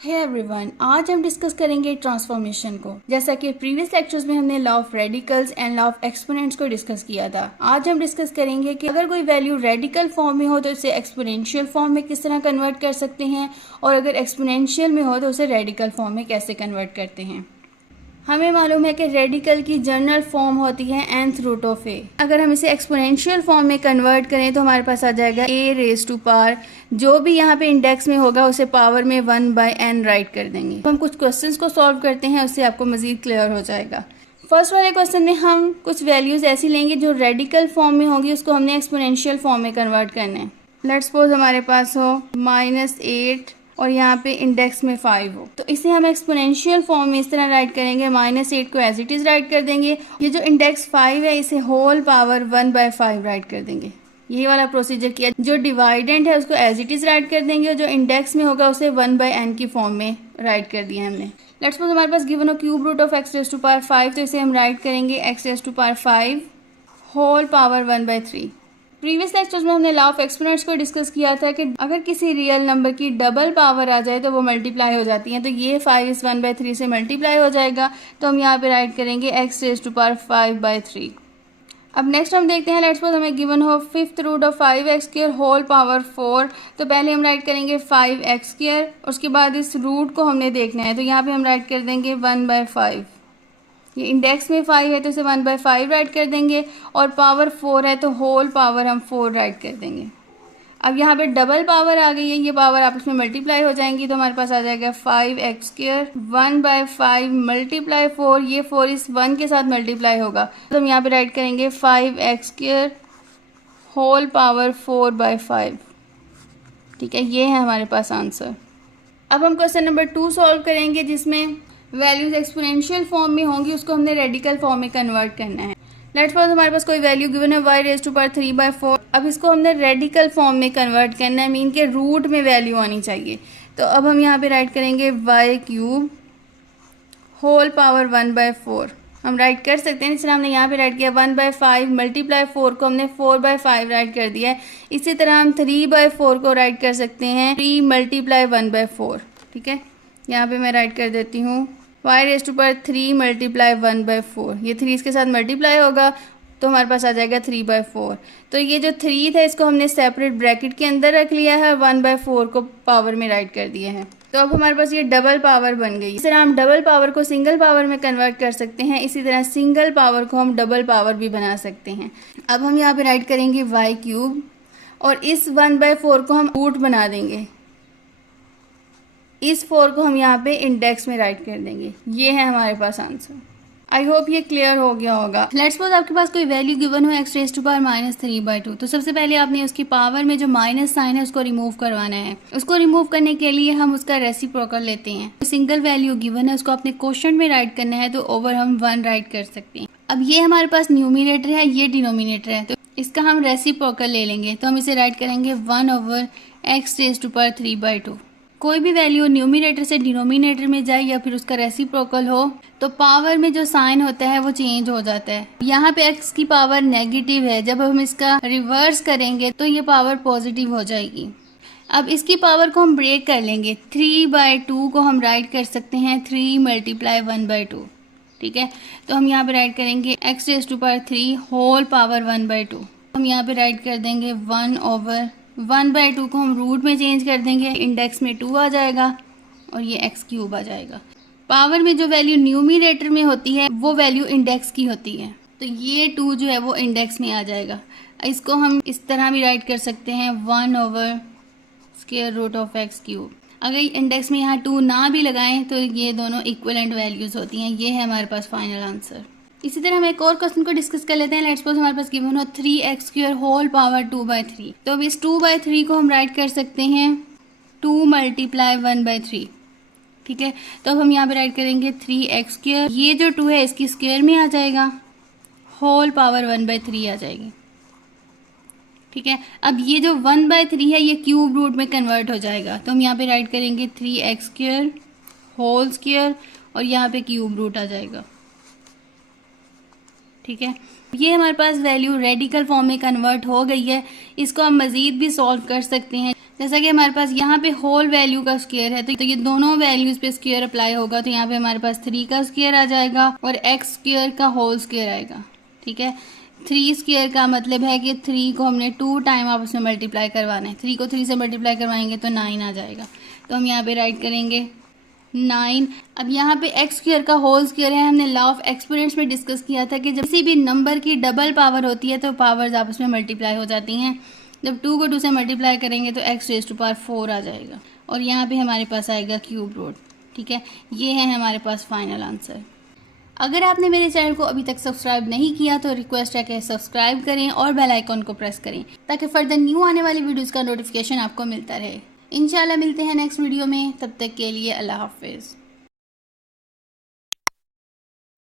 Hey everyone, आज हम discuss करेंगे ट्रांसफॉर्मेशन को। जैसा कि प्रीवियस लेक्चर्स में हमने law of radicals and law of exponents को डिस्कस किया था। आज हम डिस्कस करेंगे कि अगर कोई वैल्यू रेडिकल फॉर्म में हो तो उसे एक्सपोनेंशियल फॉर्म में किस तरह कन्वर्ट कर सकते हैं, और अगर एक्सपोनेंशियल में हो तो उसे रेडिकल फॉर्म में कैसे कन्वर्ट करते हैं। हमें मालूम है कि रेडिकल की जनरल फॉर्म होती है nth रूट ऑफ a। अगर हम इसे एक्सपोनेंशियल फॉर्म में कन्वर्ट करें तो हमारे पास आ जाएगा a रेज टू पावर, जो भी यहाँ पे इंडेक्स में होगा उसे पावर में 1/n राइट कर देंगे। तो हम कुछ क्वेश्चंस को सॉल्व करते हैं, उससे आपको मजीद क्लियर हो जाएगा। फर्स्ट वाले क्वेश्चन में हम कुछ वैल्यूज ऐसी लेंगे जो रेडिकल फॉर्म में होंगी, उसको हमने एक्सपोनेंशियल फॉर्म में कन्वर्ट करना है। लेट्स सपोज हमारे पास हो -8 और यहाँ पे इंडेक्स में 5 हो, तो इसे हम एक्सपोनेंशियल फॉर्म में इस तरह राइट करेंगे। -8 को एज इट इज राइट कर देंगे। ये जो इंडेक्स 5 है इसे होल पावर 1/5 राइट कर देंगे। यही वाला प्रोसीजर किया। जो डिवाइडेंट है उसको एज इट इज राइट कर देंगे और जो इंडेक्स में होगा उसे 1/n की फॉर्म में राइट कर दिया हमने। लेट्स सपोज हमारे पास गिवन हो cube root of x raise to power 5, तो इसे हम राइट करेंगे x raise to power 5 whole power 1/3। Previous lectures में हमने लॉ ऑफ एक्सपोनेंट्स को डिस्कस किया था कि अगर किसी रियल नंबर की डबल पावर आ जाए तो वो मल्टीप्लाई हो जाती है। तो ये 5 इस 1/3 से मल्टीप्लाई हो जाएगा, तो हम यहाँ पे राइट करेंगे x रेज़ टू पावर 5/3। अब नेक्स्ट हम देखते हैं। लेट्स सपोज हमें गिवन हो 5th root of 5x² whole power 4, तो पहले हम राइट करेंगे 5x², उसके बाद इस रूट को हमने देखना है, तो यहाँ पे हम राइट कर देंगे 1/5। ये इंडेक्स में 5 है तो इसे 1/5 राइट कर देंगे, और पावर 4 है तो होल पावर हम 4 राइट कर देंगे। अब यहाँ पे डबल पावर आ गई है, ये पावर आपस में मल्टीप्लाई हो जाएंगी, तो हमारे पास आ जाएगा 5x² 1/5 मल्टीप्लाई 4, ये 4 इस 1 के साथ मल्टीप्लाई होगा, तो हम यहाँ पे राइट करेंगे 5x² होल पावर 4/5। ठीक है, ये है हमारे पास आंसर। अब हम क्वेश्चन नंबर 2 सॉल्व करेंगे, जिसमें वैल्यूज एक्सपोनेंशियल फॉर्म में होंगी, उसको हमने रेडिकल फॉर्म में कन्वर्ट करना है। लेट्स सपोज हमारे पास कोई वैल्यू गिवन है y रेज़ टू पावर 3/4। अब इसको हमने रेडिकल फॉर्म में कन्वर्ट करना है, मीन के रूट में वैल्यू आनी चाहिए। तो अब हम यहाँ पे राइट करेंगे y³ होल पावर 1/4। हम राइट कर सकते हैं, इसलिए हमने यहाँ पे राइट किया 1/5 मल्टीप्लाई 4 को हमने 4/5 राइट कर दिया है। इसी तरह हम 3/4 को राइट कर सकते हैं 3 मल्टीप्लाई 1/4। ठीक है, यहाँ पे मैं राइट कर देती हूँ y raise to power 3 multiply 1/4। ये 3 इसके साथ मल्टीप्लाई होगा तो हमारे पास आ जाएगा 3/4। तो ये जो 3 था इसको हमने सेपरेट ब्रैकेट के अंदर रख लिया है, 1/4 को पावर में राइट कर दिया है। तो अब हमारे पास ये डबल पावर बन गई। इस तरह हम डबल पावर को सिंगल पावर में कन्वर्ट कर सकते हैं, इसी तरह सिंगल पावर को हम डबल पावर भी बना सकते हैं। अब हम यहाँ पे राइट करेंगे y³ और इस 1/4 को हम रूट बना देंगे। इस 4 को हम यहाँ पे इंडेक्स में राइट कर देंगे। ये है हमारे पास आंसर। आई होप ये क्लियर हो गया होगा। लेट्स सपोज आपके पास कोई वैल्यू गिवन हो x रेज़ टू पावर -3/2, तो सबसे पहले आपने उसकी पावर में जो माइनस साइन है उसको रिमूव करवाना है। उसको रिमूव करने के लिए हम उसका रेसिप्रोकल लेते हैं। सिंगल वैल्यू गिवन है उसको अपने क्वोशंट में राइट करना है, तो ओवर हम 1 राइट कर सकते हैं। अब ये हमारे पास न्यूमिनेटर है, ये डिनोमिनेटर है, तो इसका हम रेसिप्रोकल ले लेंगे। तो हम इसे राइट करेंगे 1/x रेज़ टू पावर 3/2। कोई भी वैल्यू न्यूमिनेटर से डिनोमिनेटर में जाए या फिर उसका रेसिप्रोकल हो तो पावर में जो साइन होता है वो चेंज हो जाता है। यहाँ पे x की पावर नेगेटिव है, जब हम इसका रिवर्स करेंगे तो ये पावर पॉजिटिव हो जाएगी। अब इसकी पावर को हम ब्रेक कर लेंगे। 3/2 को हम राइट कर सकते हैं 3 मल्टीप्लाई 1/2। ठीक है, तो हम यहाँ पे राइट करेंगे x raise to power 3 whole power 1/2। हम यहाँ पे राइट कर देंगे 1/1/2 को हम रूट में चेंज कर देंगे, इंडेक्स में 2 आ जाएगा और ये x³ आ जाएगा। पावर में जो वैल्यू न्यूमिनेटर में होती है वो वैल्यू इंडेक्स की होती है, तो ये 2 जो है वो इंडेक्स में आ जाएगा। इसको हम इस तरह भी राइट कर सकते हैं 1/√(x³). अगर इंडेक्स में यहाँ 2 ना भी लगाएं तो ये दोनों इक्विवेलेंट वैल्यूज होती हैं। ये है हमारे पास फाइनल आंसर। इसी तरह हम एक और क्वेश्चन को डिस्कस कर लेते हैं। लेट्स सपोज हमारे पास गिवन हो 3x² होल पावर 2/3। तो अब इस 2/3 को हम राइट कर सकते हैं 2 मल्टीप्लाई 1/3। ठीक है, तो अब हम यहाँ पे राइट करेंगे 3x², ये जो 2 है इसकी स्क्वायर में आ जाएगा, होल पावर 1/3 आ जाएगी। ठीक है, अब ये जो 1/3 है ये क्यूब रूट में कन्वर्ट हो जाएगा, तो हम यहाँ पे राइट करेंगे 3x² होल स्क्वायर और यहाँ पे क्यूब रूट आ जाएगा। ठीक है, ये हमारे पास वैल्यू रेडिकल फॉर्म में कन्वर्ट हो गई है। इसको हम मज़ीद भी सॉल्व कर सकते हैं। जैसा कि हमारे पास यहाँ पे होल वैल्यू का स्क्वायर है तो ये दोनों वैल्यूज पे स्क्वायर अप्लाई होगा, तो यहाँ पे हमारे पास 3 का स्क्वायर आ जाएगा और एक्स स्क्वायर का होल स्क्वायर आएगा। ठीक है, 3 स्क्वायर का मतलब है कि 3 को हमने 2 टाइम आपस में मल्टीप्लाई करवाना है। 3 को 3 से मल्टीप्लाई करवाएंगे तो 9 आ जाएगा, तो हम यहाँ पे राइट करेंगे 9। अब यहाँ पे एक्स स्क्वायर का होल स्क्वायर है। हमने लॉ ऑफ एक्सपोनेंट्स में डिस्कस किया था कि जब किसी भी नंबर की डबल पावर होती है तो पावर्स आपस में मल्टीप्लाई हो जाती हैं। जब 2 को 2 से मल्टीप्लाई करेंगे तो x रेज़ टू पावर 4 आ जाएगा और यहाँ पे हमारे पास आएगा क्यूब रूट। ठीक है, ये है हमारे पास फाइनल आंसर। अगर आपने मेरे चैनल को अभी तक सब्सक्राइब नहीं किया तो रिक्वेस्ट है कि सब्सक्राइब करें और बेल आइकॉन को प्रेस करें ताकि फर्दर न्यू आने वाली वीडियोज़ का नोटिफिकेशन आपको मिलता रहे। इंशाल्लाह मिलते हैं नेक्स्ट वीडियो में, तब तक के लिए अल्लाह हाफिज़।